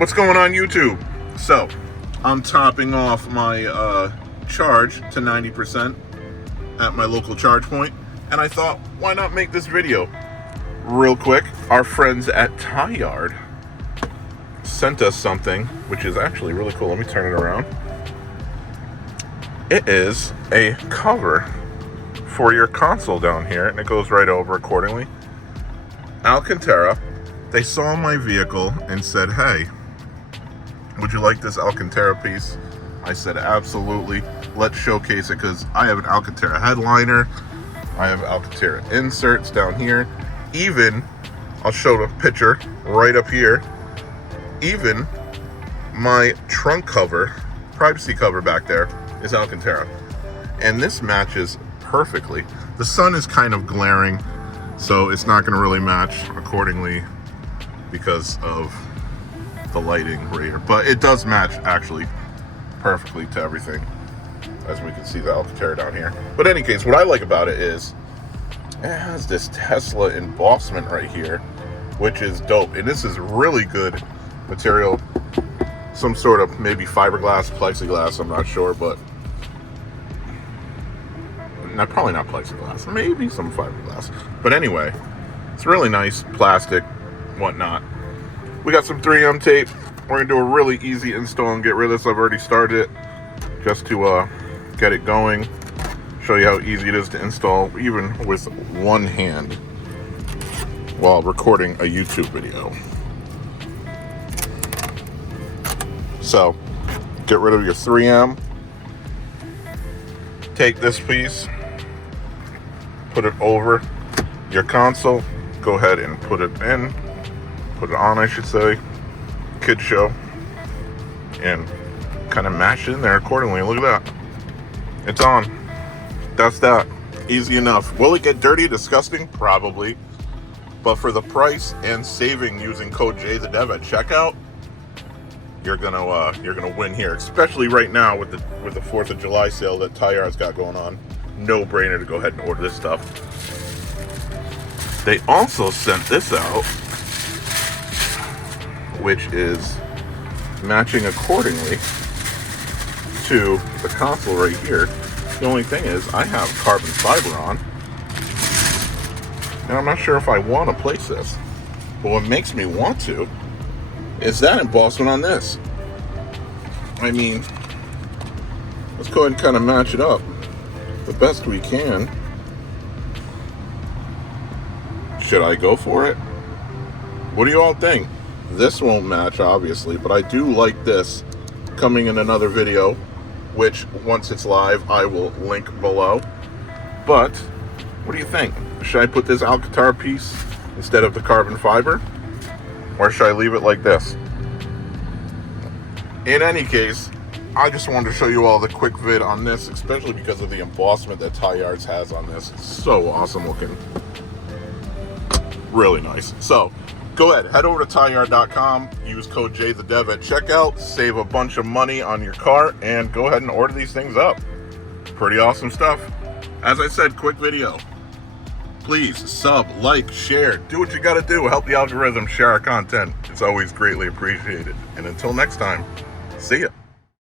What's going on YouTube? So, I'm topping off my charge to 90% at my local charge point, and I thought, why not make this video? Real quick, our friends at Tie Yard sent us something, which is actually really cool. Let me turn it around. It is a cover for your console down here, and it goes right over accordingly. Alcantara. They saw my vehicle and said, hey, would you like this Alcantara piece? I said, absolutely. Let's showcase it, because I have an Alcantara headliner. I have Alcantara inserts down here. Even, I'll show the picture right up here. Even my trunk cover, privacy cover back there, is Alcantara. And this matches perfectly. The sun is kind of glaring, so it's not going to really match accordingly because of the lighting right here, but it does match actually perfectly to everything, as we can see the Alcantara down here. But in any case, what I like about it is it has this Tesla embossment right here, which is dope. And this is really good material, some sort of maybe fiberglass, plexiglass, I'm not sure, but probably not plexiglass, maybe some fiberglass. But anyway, it's really nice plastic, whatnot. We got some 3M tape. We're gonna do a really easy install and get rid of this. I've already started it just to get it going, show you how easy it is to install even with one hand while recording a YouTube video. So get rid of your 3M, take this piece, put it over your console, go ahead and put it on, I should say, kid show, and kind of mash it in there accordingly. Look at that. It's on. That's that. Easy enough. Will it get dirty, disgusting? Probably. But for the price and saving using code JTheDev at checkout, you're gonna win here. Especially right now with the 4th of July sale that Tie Yard's got going on. No brainer to go ahead and order this stuff. They also sent this out, which is matching accordingly to the console right here. The only thing is I have carbon fiber on, and I'm not sure if I want to place this, but what makes me want to is that embossment on this. I mean, let's go ahead and kind of match it up the best we can. Should I go for it? What do you all think? This won't match, obviously, but I do like this. Coming in another video, which once it's live, I will link below. But what do you think? Should I put this Alcantara piece instead of the carbon fiber? Or should I leave it like this? In any case, I just wanted to show you all the quick vid on this, especially because of the embossment that Tie Yards has on this. It's so awesome looking. Really nice. So go ahead, head over to tieyard.com, use code JTheDev at checkout, save a bunch of money on your car, and go ahead and order these things up. Pretty awesome stuff. As I said, quick video. Please sub, like, share, do what you gotta do. Help the algorithm share our content. It's always greatly appreciated. And until next time, see ya.